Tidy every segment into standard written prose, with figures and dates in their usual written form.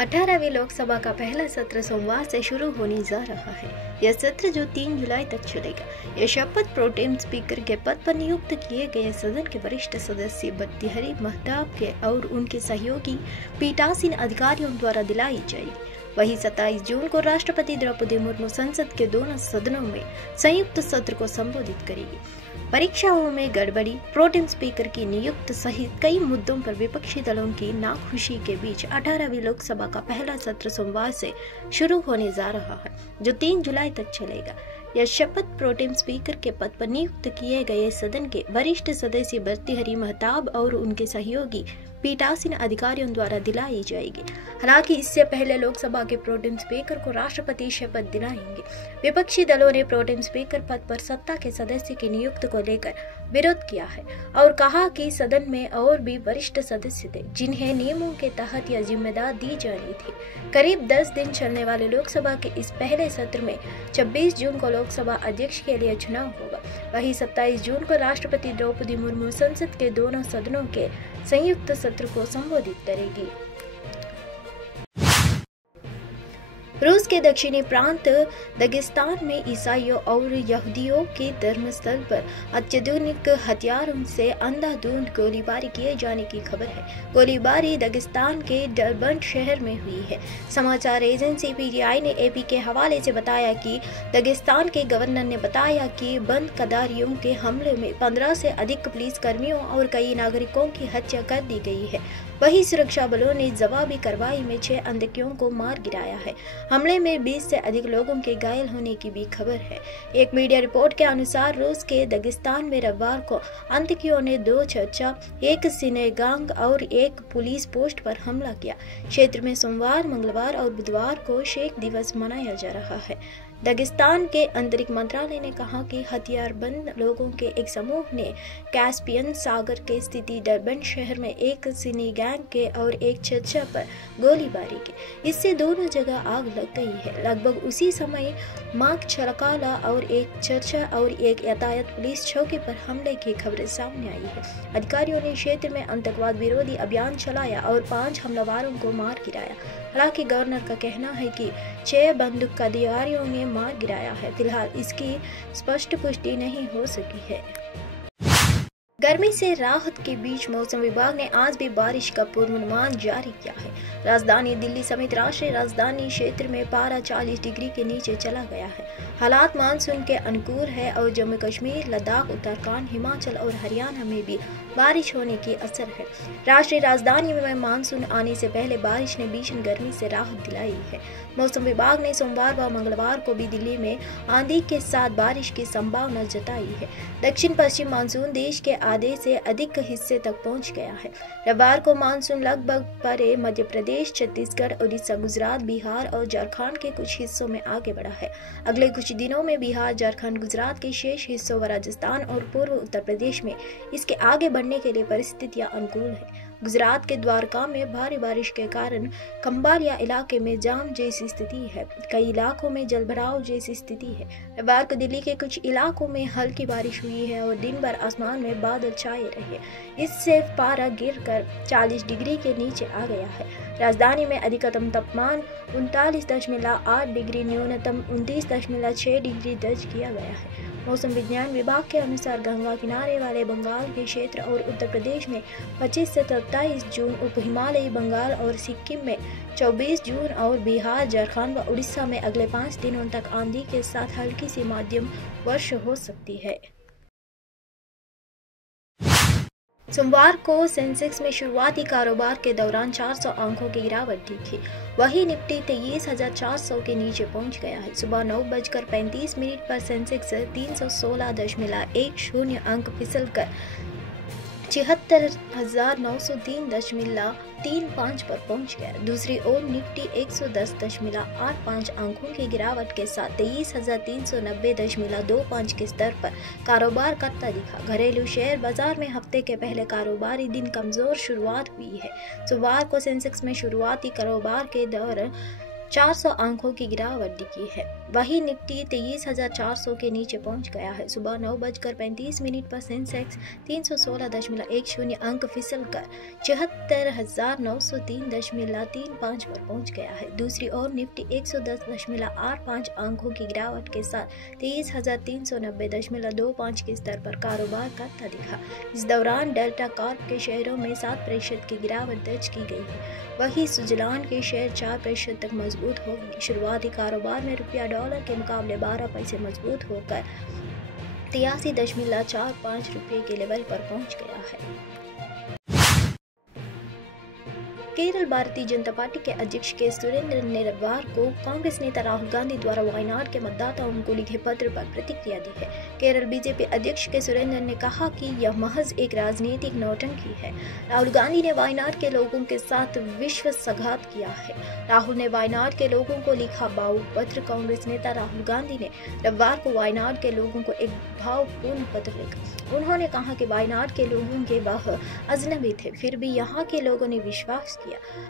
18वीं लोकसभा का पहला सत्र सोमवार से शुरू होने जा रहा है। यह सत्र जो 3 जुलाई तक चलेगा। यह शपथ प्रोटेम स्पीकर के पद पर नियुक्त किए गए सदन के वरिष्ठ सदस्य भर्तृहरि महताब के और उनके सहयोगी पीठासीन अधिकारियों द्वारा दिलाई जाएगी। वहीं 27 जून को राष्ट्रपति द्रौपदी मुर्मू संसद के दोनों सदनों में संयुक्त सत्र को संबोधित करेगी। परीक्षाओं में गड़बड़ी, प्रोटेम स्पीकर की नियुक्ति सहित कई मुद्दों पर विपक्षी दलों की नाखुशी के बीच 18वीं लोकसभा का पहला सत्र सोमवार से शुरू होने जा रहा है, जो 3 जुलाई तक चलेगा। यह शपथ प्रोटेम स्पीकर के पद पर नियुक्त किए गए सदन के वरिष्ठ सदस्य भर्तृहरि महताब और उनके सहयोगी पीठासीन अधिकारियों द्वारा दिलाई जाएगी। हालांकि इससे पहले लोकसभा के प्रोटेम स्पीकर को राष्ट्रपति शपथ दिलाएंगे। विपक्षी दलों ने प्रोटेम स्पीकर पद पर सत्ता के सदस्य की नियुक्ति को लेकर विरोध किया है और कहा कि सदन में और भी वरिष्ठ सदस्य थे जिन्हें नियमों के तहत यह जिम्मेदारी दी जानी थी। करीब 10 दिन चलने वाले लोकसभा के इस पहले सत्र में 26 जून को लोकसभा अध्यक्ष के लिए चुनाव होगा। वहीं 27 जून को राष्ट्रपति द्रौपदी मुर्मू संसद के दोनों सदनों के संयुक्त सत्र को संबोधित करेगी। रूस के दक्षिणी प्रांत दागिस्तान में ईसाइयों और यहूदियों के धर्मस्थल पर अत्याधुनिक हथियारों से अंधाधुंध गोलीबारी किए जाने की खबर है। गोलीबारी दागिस्तान के डरबंट शहर में हुई है। समाचार एजेंसी पीटीआई ने एपी के हवाले से बताया कि दागिस्तान के गवर्नर ने बताया कि बंद कदारियों के हमले में 15 से अधिक पुलिस कर्मियों और कई नागरिकों की हत्या कर दी गई है। वहीं सुरक्षा बलों ने जवाबी कार्रवाई में 6 आतंकियों को मार गिराया है। हमले में 20 से अधिक लोगों के घायल होने की भी खबर है। एक मीडिया रिपोर्ट के अनुसार रूस के दागिस्तान में रविवार को आतंकियों ने 2 चर्चा, एक सिनेगांग और एक पुलिस पोस्ट पर हमला किया। क्षेत्र में सोमवार, मंगलवार और बुधवार को शेख दिवस मनाया जा रहा है। दागिस्तान के आंतरिक मंत्रालय ने कहा कि हथियारबंद लोगों के एक समूह ने कैस्पियन सागर के स्थित डरबंट शहर में एक सिनेगांग के और एक चर्चा पर गोलीबारी की। इससे दोनों जगह आग लग गई है। लगभग उसी समय मार्क छरकाला और एक चर्चा और एक यातायात पुलिस चौकी पर हमले की खबरें सामने आई है। अधिकारियों ने क्षेत्र में आतंकवाद विरोधी अभियान चलाया और 5 हमलावरों को मार गिराया। हालांकि गवर्नर का कहना है कि 6 बंदूकधारियों ने मार गिराया है। फिलहाल इसकी स्पष्ट पुष्टि नहीं हो सकी है। गर्मी से राहत के बीच मौसम विभाग ने आज भी बारिश का पूर्वानुमान जारी किया है। राजधानी दिल्ली समेत राष्ट्रीय राजधानी क्षेत्र में पारा 40 डिग्री के नीचे चला गया है। हालात मानसून के अनुकूल है और जम्मू कश्मीर, लद्दाख, उत्तराखंड, हिमाचल और हरियाणा में भी बारिश होने की असर है। राष्ट्रीय राजधानी में मानसून आने से पहले बारिश ने भीषण गर्मी से राहत दिलाई है। मौसम विभाग ने सोमवार व मंगलवार को भी दिल्ली में आंधी के साथ बारिश की संभावना जताई है। दक्षिण पश्चिम मानसून देश के आधे से अधिक हिस्से तक पहुंच गया है। रविवार को मानसून लगभग परे मध्य प्रदेश, छत्तीसगढ़, उड़ीसा, गुजरात, बिहार और झारखंड के कुछ हिस्सों में आगे बढ़ा है। अगले कुछ दिनों में बिहार, झारखंड, गुजरात के शेष हिस्सों व राजस्थान और पूर्व उत्तर प्रदेश में इसके आगे बढ़ने के लिए परिस्थितियां अनुकूल है। गुजरात के द्वारका में भारी बारिश के कारण खंबालिया इलाके में जाम जैसी स्थिति है। कई इलाकों में जलभराव जैसी स्थिति है। रविवार को दिल्ली के कुछ इलाकों में हल्की बारिश हुई है और दिन भर आसमान में बादल छाए रहे। इससे पारा गिरकर 40 डिग्री के नीचे आ गया है। राजधानी में अधिकतम तापमान 39.8 डिग्री, न्यूनतम 29.6 डिग्री दर्ज किया गया है। मौसम विज्ञान विभाग के अनुसार गंगा किनारे वाले बंगाल के क्षेत्र और उत्तर प्रदेश में 25 से 27 जून, उप हिमालयी बंगाल और सिक्किम में 24 जून और बिहार, झारखंड व उड़ीसा में अगले 5 दिनों तक आंधी के साथ हल्की से मध्यम वर्षा हो सकती है। सोमवार को सेंसेक्स में शुरुआती कारोबार के दौरान 400 अंकों की गिरावट दिखी। वहीं निफ्टी 23,400 के नीचे पहुंच गया है। सुबह 9:35 पर सेंसेक्स 316.10 अंक फिसलकर 76,903.35 पर पहुंच गया। दूसरी ओर निफ्टी 110.85 अंकों की गिरावट के साथ 23,390.25 के स्तर पर कारोबार करता दिखा। घरेलू शेयर बाजार में हफ्ते के पहले कारोबारी दिन कमजोर शुरुआत हुई है। सोमवार को सेंसेक्स में शुरुआती कारोबार के दौरान 400 अंकों की गिरावट दिखी है। वहीं निफ्टी 23,400 के नीचे पहुंच गया है। सुबह 9:35 पर सेंसेक्स 316.10 अंक फिसलकर 74,903.35 पर पहुंच गया है। दूसरी ओर निफ्टी 110.85 अंकों की गिरावट के साथ 23,390.25 के स्तर पर कारोबार करता दिखा। इस दौरान डेल्टा कॉर्प के शेयरों में 7% की गिरावट दर्ज की गई है। वहीं सुजलान के शेयर 4% तक मजबूत हो गए। शुरुआती कारोबार में रुपया डॉलर के मुकाबले 12 पैसे मजबूत होकर 83.45 रुपये के लेवल पर पहुंच गया है। केरल भारतीय जनता पार्टी के अध्यक्ष के सुरेंद्र ने रविवार को कांग्रेस नेता राहुल गांधी द्वारा वायनाड के मतदाताओं को लिखे पत्र पर प्रतिक्रिया दी है। केरल बीजेपी अध्यक्ष के सुरेंद्र ने कहा कि यह महज एक राजनीतिक नौटंकी है। राहुल गांधी ने वायनाड के लोगों के साथ विश्वासघात किया है। राहुल ने वायनाड के लोगों को लिखा भावुक पत्र। कांग्रेस नेता राहुल गांधी ने रविवार को वायनाड के लोगों को एक भावपूर्ण पत्र लिखा। उन्होंने कहा कि वायनाड के लोगों के वह अजनबी थे, फिर भी यहाँ के लोगों ने विश्वास किया।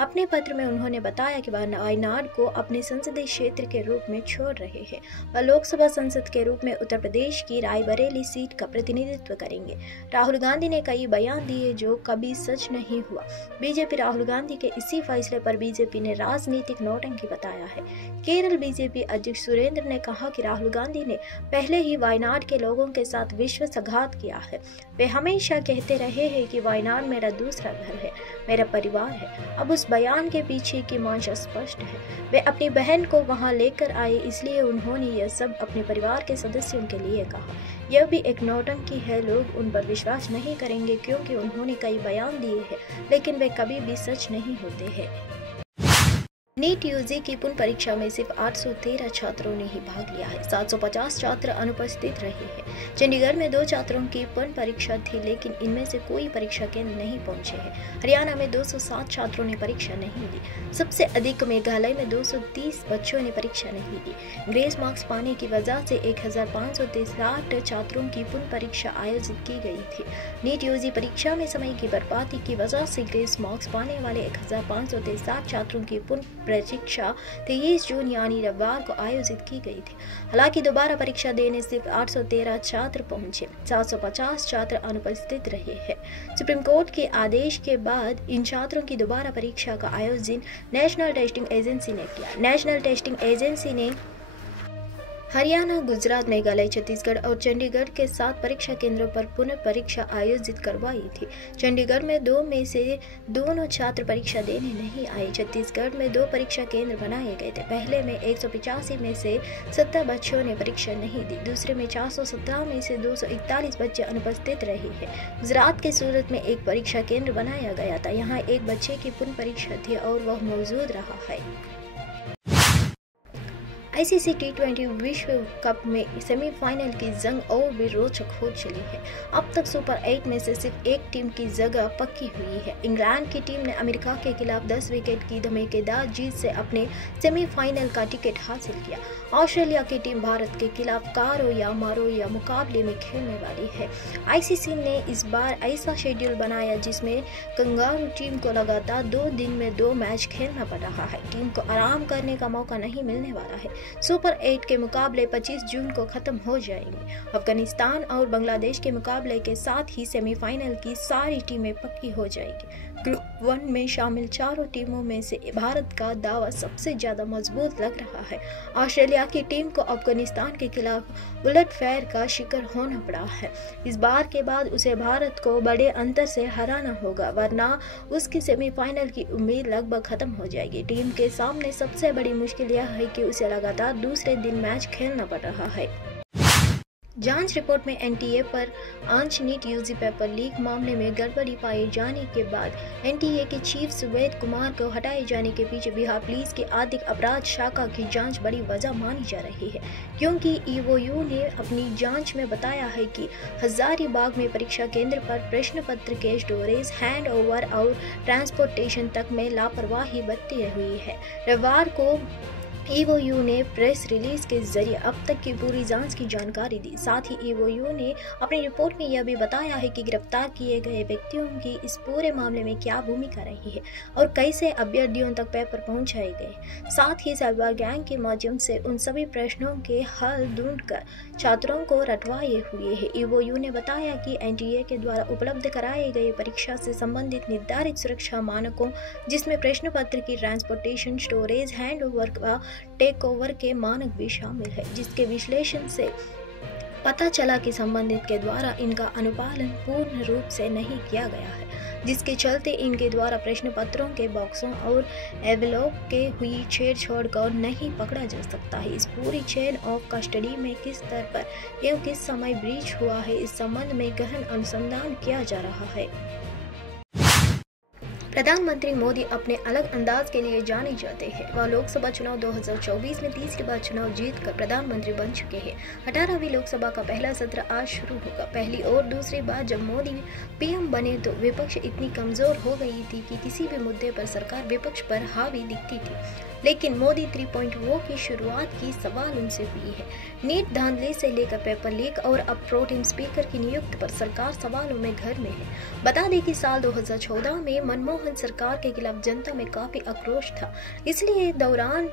अपने पत्र में उन्होंने बताया कि वह वायनाड को अपने संसदीय क्षेत्र के रूप में छोड़ रहे हैं। वह लोकसभा संसद के रूप में उत्तर प्रदेश की रायबरेली सीट का प्रतिनिधित्व करेंगे। राहुल गांधी ने कई बयान दिए जो कभी सच नहीं हुआ। बीजेपी राहुल गांधी के इसी फैसले पर बीजेपी ने राजनीतिक नौटंकी बताया है। केरल बीजेपी अध्यक्ष सुरेंद्र ने कहा कि राहुल गांधी ने पहले ही वायनाड के लोगों के साथ विश्वासघात किया है। वे हमेशा कहते रहे हैं कि वायनाड मेरा दूसरा घर है, मेरा परिवार है। अब उस बयान के पीछे की मंशा स्पष्ट है। वे अपनी बहन को वहां लेकर आए, इसलिए उन्होंने यह सब अपने परिवार के सदस्यों के लिए कहा। यह भी एक नौटंकी है। लोग उन पर विश्वास नहीं करेंगे क्योंकि उन्होंने कई बयान दिए हैं, लेकिन वे कभी भी सच नहीं होते हैं। नीट यूजी की पुनः परीक्षा में सिर्फ 813 छात्रों ने ही भाग लिया है। 750 छात्र अनुपस्थित रहे हैं। चंडीगढ़ में 2 छात्रों की पुनः परीक्षा थी, लेकिन इनमें से कोई परीक्षा केंद्र नहीं पहुंचे हैं। हरियाणा में 207 छात्रों ने परीक्षा नहीं दी। सबसे अधिक मेघालय में 230 बच्चों ने परीक्षा नहीं दी। ग्रेस मार्क्स पाने की वजह से 1563 छात्रों की पुनः परीक्षा आयोजित की गई थी। नीट यूजी परीक्षा में समय की बर्बादी की वजह से ग्रेस मार्क्स पाने वाले 1563 छात्रों की पुनः परीक्षा 23 जून यानी रविवार को आयोजित की गई थी। हालांकि दोबारा परीक्षा देने सिर्फ 813 छात्र पहुंचे। 750 छात्र अनुपस्थित रहे हैं। सुप्रीम कोर्ट के आदेश के बाद इन छात्रों की दोबारा परीक्षा का आयोजन नेशनल टेस्टिंग एजेंसी ने किया। नेशनल टेस्टिंग एजेंसी ने हरियाणा, गुजरात, मेघालय, छत्तीसगढ़ और चंडीगढ़ के 7 परीक्षा केंद्रों पर पुनः परीक्षा आयोजित करवाई थी। चंडीगढ़ में 2 में से दोनों छात्र परीक्षा देने नहीं आए। छत्तीसगढ़ में 2 परीक्षा केंद्र बनाए गए थे। पहले में 185 में से 70 बच्चों ने परीक्षा नहीं दी। दूसरे में 417 में से 241 बच्चे अनुपस्थित रहे हैं। गुजरात के सूरत में एक परीक्षा केंद्र बनाया गया था। यहाँ एक बच्चे की पुनः परीक्षा थी और वह मौजूद रहा है। आईसीसी T20 विश्व कप में सेमीफाइनल की जंग और भी रोचक हो चली है। अब तक सुपर 8 में से सिर्फ एक टीम की जगह पक्की हुई है। इंग्लैंड की टीम ने अमेरिका के खिलाफ 10 विकेट की धमाकेदार जीत से अपने सेमीफाइनल का टिकट हासिल किया। ऑस्ट्रेलिया की टीम भारत के खिलाफ कारो या मारो या मुकाबले में खेलने वाली है। आईसीसी ने इस बार ऐसा शेड्यूल बनाया जिसमें कंगारू टीम को लगातार 2 दिन में 2 मैच खेलना पड़ रहा है। टीम को आराम करने का मौका नहीं मिलने वाला है। सुपर 8 के मुकाबले 25 जून को खत्म हो जाएंगे। अफगानिस्तान और बांग्लादेश के मुकाबले के साथ ही सेमीफाइनल की सारी टीमें पक्की हो जाएगी। ग्रुप 1 में शामिल चारों टीमों में से भारत का दावा सबसे ज्यादा मजबूत लग रहा है। ऑस्ट्रेलिया की टीम को अफगानिस्तान के खिलाफ उलटफेर का शिकार होना पड़ा है। इस बार के बाद उसे भारत को बड़े अंतर से हराना होगा, वरना उसकी सेमीफाइनल की उम्मीद लगभग खत्म हो जाएगी। टीम के सामने सबसे बड़ी मुश्किल यह है कि उसे लगातार दूसरे दिन मैच खेलना पड़ रहा है। जांच रिपोर्ट में एनटीए पर आंच नीट यूजी पेपर लीक मामले में गड़बड़ी पाए जाने के बाद एनटीए के चीफ सुवेद कुमार को हटाए जाने के पीछे बिहार पुलिस की आर्थिक अपराध शाखा की जांच बड़ी वजह मानी जा रही है, क्योंकि ईओयू ने अपनी जांच में बताया है कि हजारीबाग में परीक्षा केंद्र पर प्रश्न पत्र के स्टोरेज, हैंड ओवर और ट्रांसपोर्टेशन तक में लापरवाही बरती हुई है। रविवार को ईओयू ने प्रेस रिलीज के जरिए अब तक की पूरी जांच की जानकारी दी। साथ ही ईओयू ने अपनी रिपोर्ट में यह भी बताया है कि गिरफ्तार किए गए व्यक्तियों की इस पूरे मामले में क्या भूमिका रही है और कैसे अभ्यर्थियों तक पेपर पहुंचाए गए। साथ ही साइबर गैंग के माध्यम से उन सभी प्रश्नों के हल ढूंढकर छात्रों को रटवाए हुए हैं। ईओयू ने बताया कि एनटीए के द्वारा उपलब्ध कराए गए परीक्षा से संबंधित निर्धारित सुरक्षा मानकों, जिसमें प्रश्न पत्र की ट्रांसपोर्टेशन, स्टोरेज, हैंडओवर व टेक ओवर के मानक भी शामिल है, जिसके विश्लेषण से पता चला कि संबंधित के द्वारा इनका अनुपालन पूर्ण रूप से नहीं किया गया है, जिसके चलते इनके द्वारा प्रश्न पत्रों के बॉक्सों और एनवेलप के हुई छेड़छाड़ को नहीं पकड़ा जा सकता है। इस पूरी चेन ऑफ कस्टडी में किस स्तर पर एवं किस समय ब्रीच हुआ है, इस संबंध में गहन अनुसंधान किया जा रहा है। प्रधानमंत्री मोदी अपने अलग अंदाज के लिए जाने जाते हैं। वह लोकसभा चुनाव 2024 में तीसरी बार चुनाव जीतकर प्रधानमंत्री बन चुके हैं। 18वीं लोकसभा का पहला सत्र आज शुरू होगा। पहली और दूसरी बार जब मोदी पीएम बने तो विपक्ष इतनी कमजोर हो गई थी कि किसी भी मुद्दे पर सरकार विपक्ष पर हावी दिखती थी, लेकिन मोदी 3.0 की शुरुआत की सवाल उनसे हुई है। नीट धांधली से लेकर पेपर लीक और अब प्रोटेम स्पीकर की नियुक्ति पर सरकार सवालों में घर में है। बता दें कि साल 2014 में मनमोहन सरकार के खिलाफ जनता में काफी आक्रोश था, इसलिए दौरान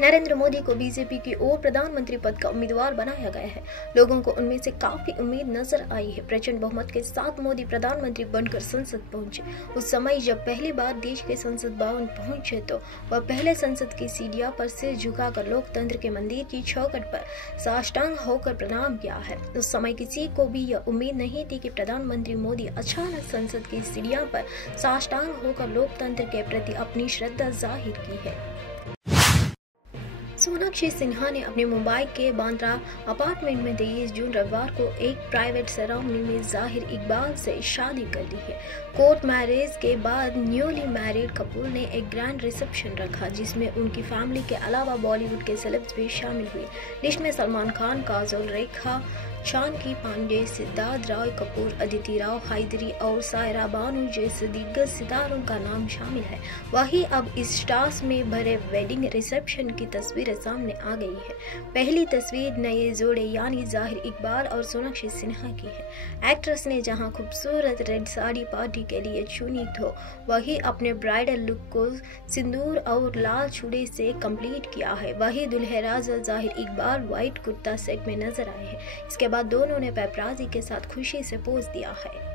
नरेंद्र मोदी को बीजेपी की ओर प्रधानमंत्री पद का उम्मीदवार बनाया गया है। लोगों को उनमें से काफी उम्मीद नजर आई है। प्रचंड बहुमत के साथ मोदी प्रधानमंत्री बनकर संसद पहुंचे। उस समय जब पहली बार देश के संसद भवन पहुंचे तो वह पहले संसद की सीढ़ियों पर सिर झुकाकर लोकतंत्र के मंदिर की चौखट पर साष्टांग होकर प्रणाम किया है। उस समय किसी को भी यह उम्मीद नहीं थी कि प्रधानमंत्री मोदी अचानक संसद की सीढ़ियों पर साष्टांग होकर लोकतंत्र के प्रति अपनी श्रद्धा जाहिर की है। सोनाक्षी सिन्हा ने अपने मुंबई के बांद्रा अपार्टमेंट में 23 जून रविवार को एक प्राइवेट सेरेमनी में जाहिर इकबाल से शादी कर ली है। कोर्ट मैरिज के बाद न्यूली मैरिड कपल ने एक ग्रैंड रिसेप्शन रखा, जिसमें उनकी फैमिली के अलावा बॉलीवुड के सेलेब्स भी शामिल हुए। लिस्ट में सलमान खान, काजोल, रेखा, शानकी पांडे, सिद्धार्थ रॉय कपूर, अदिति राव हैदरी और सायरा बानू जैसे दिग्गज सितारों का नाम शामिल है। वहीं अब इस स्टार्स में भरे वेडिंग रिसेप्शन की तस्वीरें सामने आ गई है। पहली तस्वीर नए जोड़े यानी जाहिर इकबाल और सोनाक्षी सिन्हा की है। एक्ट्रेस ने जहां खूबसूरत रेड साड़ी पार्टी के लिए चुनी तो वहीं अपने ब्राइडल लुक को सिंदूर और लाल चूड़े से कंप्लीट किया है। वहीं दुल्हे राजा जाहिर इकबाल व्हाइट कुर्ता सेट में नजर आए हैं। इसके बाद दोनों ने पेपराजी के साथ खुशी से पोज दिया है।